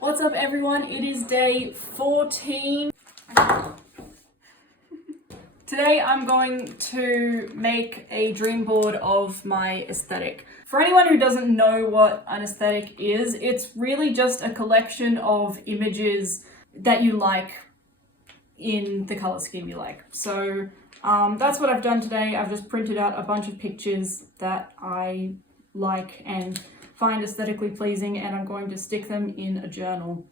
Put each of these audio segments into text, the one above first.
What's up everyone? It is day 14. Today I'm going to make a dream board of my aesthetic. For anyone who doesn't know what an aesthetic is, it's really just a collection of images that you like in the color scheme you like. So that's what I've done today. I've just printed out a bunch of pictures that I like and find aesthetically pleasing, and I'm going to stick them in a journal.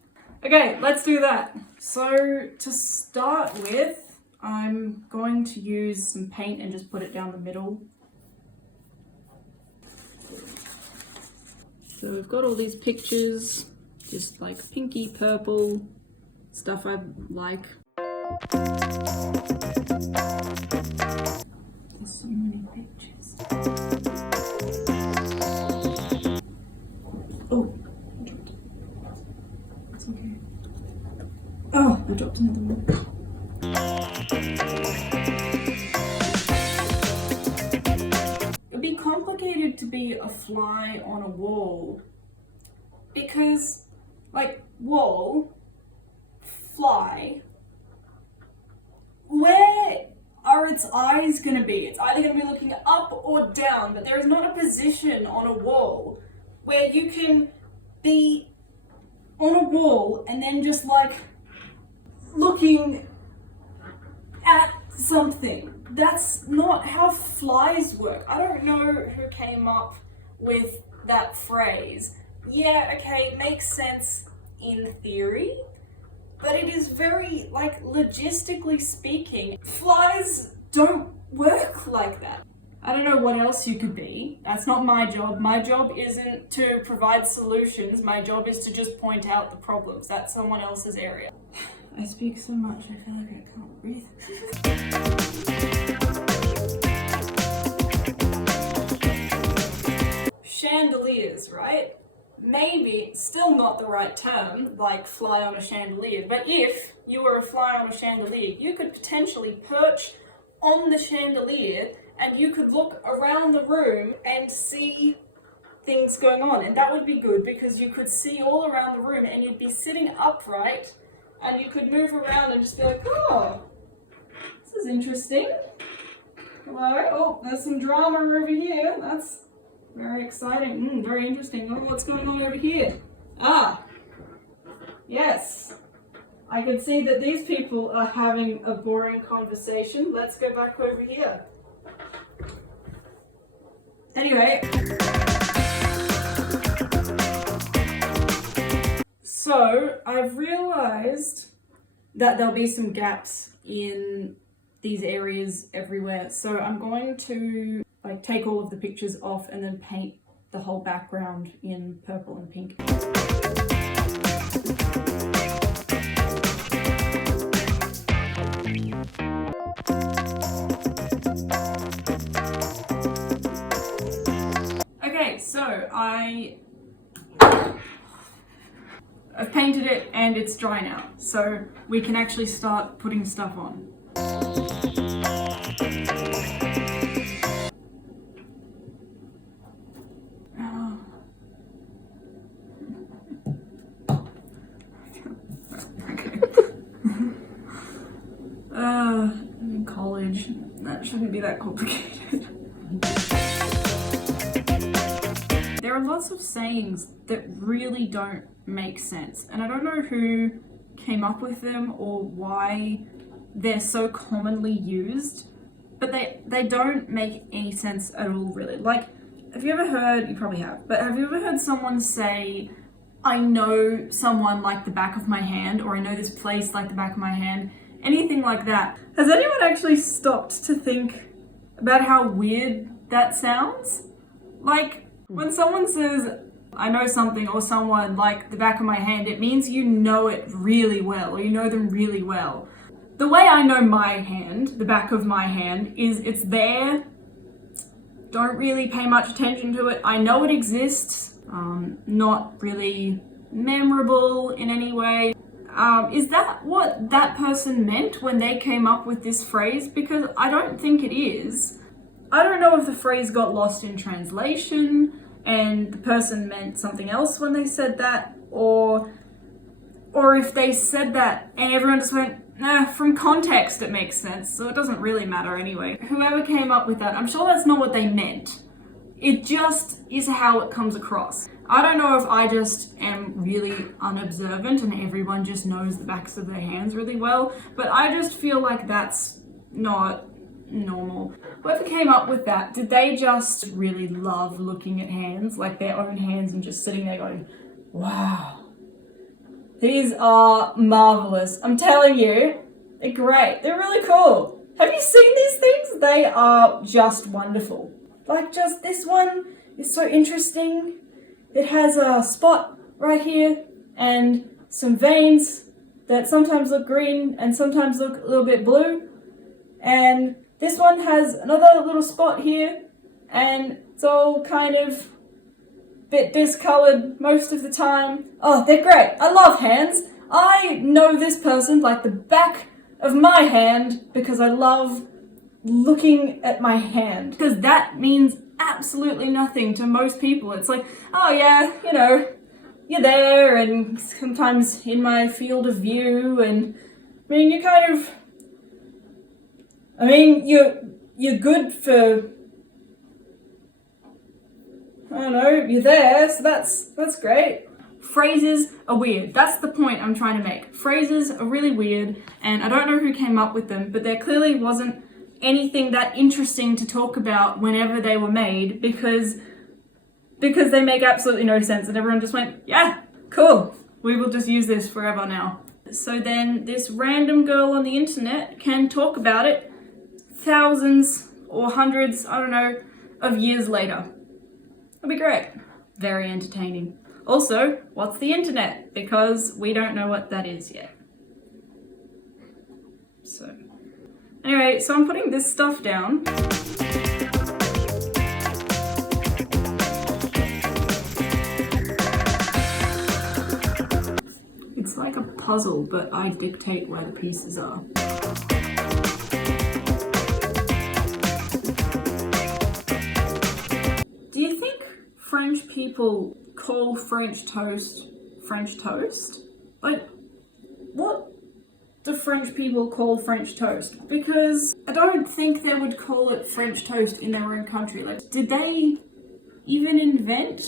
Okay, let's do that. So to start with, I'm going to use some paint and just put it down the middle. So we've got all these pictures, just like pinky purple, stuff I like. There's so many pictures. Oh, I dropped it. It's okay. Oh, I dropped another one. It'd be complicated to be a fly on a wall because, like, wall, fly, where are its eyes going to be? It's either going to be looking up or down, but there is not a position on a wall where you can be on a wall and then just like looking at something. That's not how flies work. I don't know who came up with that phrase. Yeah, okay, it makes sense in theory, but it is very, like, logistically speaking, flies don't work like that. I don't know what else you could be. That's not my job. My job isn't to provide solutions. My job is to just point out the problems. That's someone else's area. I speak so much, I feel like I can't breathe. Chandeliers, right? Maybe, still not the right term, like fly on a chandelier, but if you were a fly on a chandelier, you could potentially perch on the chandelier and you could look around the room and see things going on, and that would be good because you could see all around the room and you'd be sitting upright and you could move around and just be like, oh, this is interesting. Hello, oh, there's some drama over here. That's very exciting, very interesting. Oh, what's going on over here? Ah, yes. I can see that these people are having a boring conversation. Let's go back over here. Anyway. So, I've realized that there'll be some gaps in these areas everywhere. So I'm going to like take all of the pictures off and then paint the whole background in purple and pink. Okay, so I've painted it and it's dry now, so we can actually start putting stuff on. I'm in college. That shouldn't be that complicated. There are lots of sayings that really don't make sense, and I don't know who came up with them or why they're so commonly used, but they don't make any sense at all, really. Like, have you ever heard, you probably have, but have you ever heard someone say, I know someone like the back of my hand, or I know this place like the back of my hand? Anything like that. Has anyone actually stopped to think about how weird that sounds? Like, when someone says, I know something or someone like the back of my hand, it means you know it really well, or you know them really well. The way I know my hand, the back of my hand, is it's there. Don't really pay much attention to it. I know it exists. Not really memorable in any way. Is that what that person meant when they came up with this phrase? Because I don't think it is. I don't know if the phrase got lost in translation and the person meant something else when they said that, or if they said that and everyone just went, nah, from context it makes sense, so it doesn't really matter anyway. Whoever came up with that, I'm sure that's not what they meant. It just is how it comes across. I don't know if I just am really unobservant and everyone just knows the backs of their hands really well, but I just feel like that's not normal. Whoever came up with that, did they just really love looking at hands, like their own hands, and just sitting there going, wow, these are marvelous. I'm telling you, they're great. They're really cool. Have you seen these things? They are just wonderful. Like, just this one is so interesting. It has a spot right here and some veins that sometimes look green and sometimes look a little bit blue. And this one has another little spot here and it's all kind of bit discolored most of the time. Oh, they're great. I love hands. I know this person like the back of my hand because I love looking at my hand. Because that means absolutely nothing to most people. It's like, oh yeah, you know, you're there and sometimes in my field of view, and I mean, you kind of, I mean, you're good for, I don't know, you're there, so that's great. Phrases are weird. That's the point I'm trying to make. Phrases are really weird, and I don't know who came up with them, but there clearly wasn't anything that interesting to talk about whenever they were made, because they make absolutely no sense, and everyone just went, yeah, cool, we will just use this forever now. So then this random girl on the internet can talk about it thousands or hundreds, I don't know, of years later. That'd be great. Very entertaining. Also, what's the internet? Because we don't know what that is yet. So anyway, so I'm putting this stuff down. It's like a puzzle, but I dictate where the pieces are. Do you think French people call French toast French toast? Like, what do French people call French toast? Because I don't think they would call it French toast in their own country. Like, did they even invent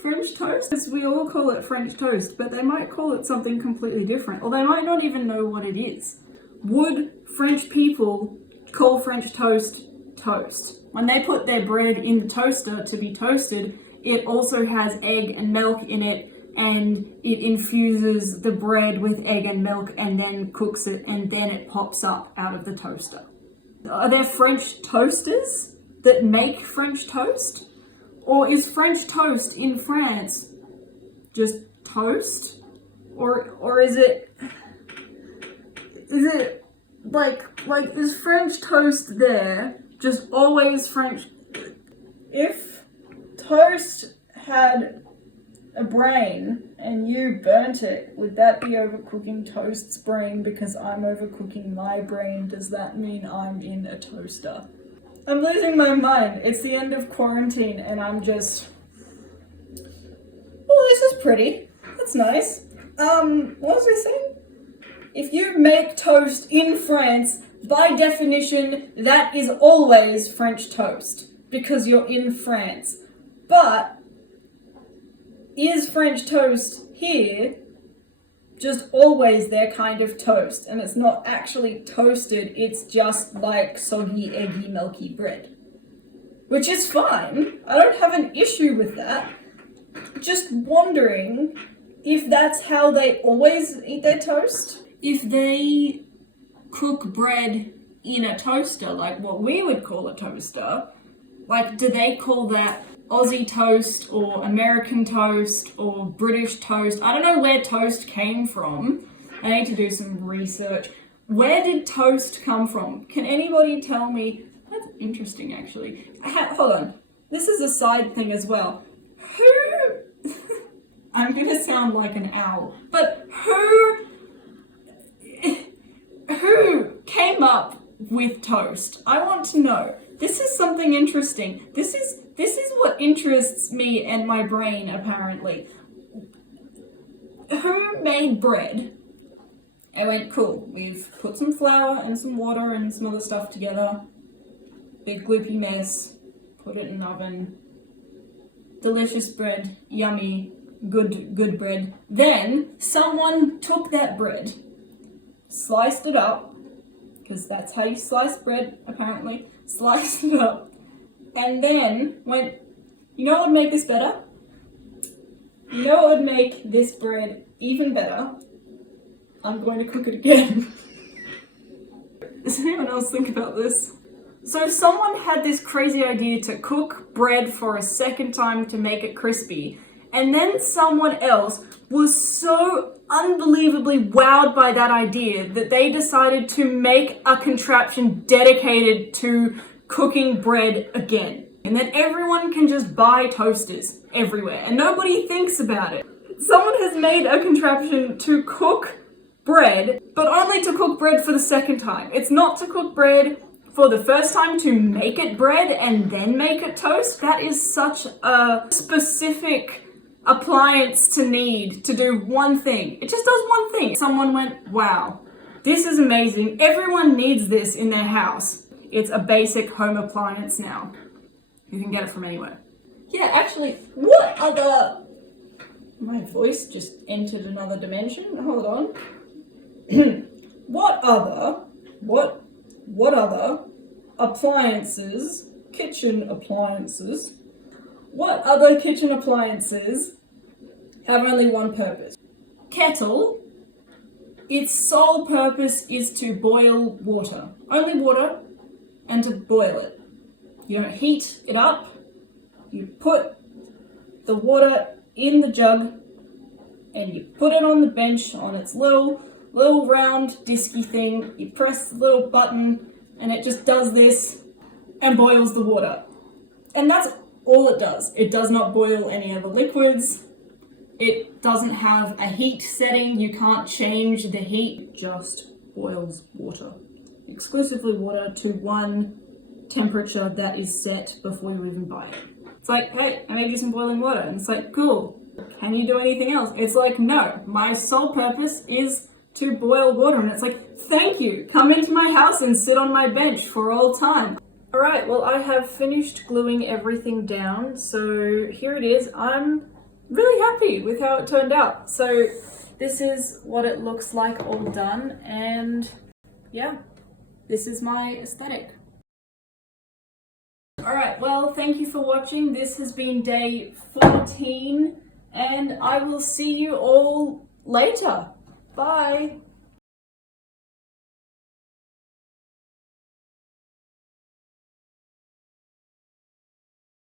French toast? Because we all call it French toast, but they might call it something completely different, or they might not even know what it is. Would French people call French toast toast? When they put their bread in the toaster to be toasted, it also has egg and milk in it, and it infuses the bread with egg and milk and then cooks it, and then it pops up out of the toaster. Are there French toasters that make French toast? Or is French toast in France just toast? Or is it like is French toast there just always French? If toast had a brain and you burnt it, would that be overcooking toast's brain because I'm overcooking my brain? Does that mean I'm in a toaster? I'm losing my mind. It's the end of quarantine and I'm just, oh, this is pretty. That's nice. What was I saying? If you make toast in France, by definition, that is always French toast because you're in France. But is French toast here just always their kind of toast, and it's not actually toasted, it's just like soggy, eggy, milky bread? Which is fine. I don't have an issue with that. Just wondering if that's how they always eat their toast. If they cook bread in a toaster, like what we would call a toaster, like, do they call that Aussie toast or American toast or British toast? I don't know where toast came from. I need to do some research. Where did toast come from? Can anybody tell me? That's interesting, actually. Hold on. This is a side thing as well. Who... I'm gonna sound like an owl, but who came up with toast? I want to know. This is something interesting. This is what interests me and my brain, apparently. who made bread? I went, cool, we've put some flour and some water and some other stuff together. Big gloopy mess, put it in the oven. Delicious bread, yummy, good bread. Then someone took that bread, sliced it up, because that's how you slice bread, apparently. Sliced it up, and then went, you know what would make this better? You know what would make this bread even better? I'm going to cook it again. Does anyone else think about this? So someone had this crazy idea to cook bread for a second time to make it crispy, and then someone else was so unbelievably wowed by that idea that they decided to make a contraption dedicated to cooking bread again. And then everyone can just buy toasters everywhere, and nobody thinks about it. Someone has made a contraption to cook bread, but only to cook bread for the second time. It's not to cook bread for the first time to make it bread and then make it toast. That is such a specific appliance to need to do one thing. It just does one thing. Someone went, wow, this is amazing. Everyone needs this in their house. It's a basic home appliance now. You can get it from anywhere. Yeah, actually, what other... My voice just entered another dimension. Hold on. What other appliances, kitchen appliances, what other kitchen appliances have only one purpose? Kettle, its sole purpose is to boil water. Only water, and to boil it. You don't heat it up, you put the water in the jug and you put it on the bench on its little round disky thing. You press the little button and it just does this and boils the water. And that's all it does. It does not boil any other liquids. It doesn't have a heat setting. You can't change the heat. It just boils water. Exclusively water to one temperature that is set before you even buy it. It's like, hey, I made you some boiling water. And it's like, cool. Can you do anything else? It's like, no, my sole purpose is to boil water. And it's like, thank you. Come into my house and sit on my bench for all time. All right, well, I have finished gluing everything down. So here it is. I'm really happy with how it turned out. So this is what it looks like all done. And yeah, this is my aesthetic. All right, well, thank you for watching. This has been day 14. And I will see you all later. Bye.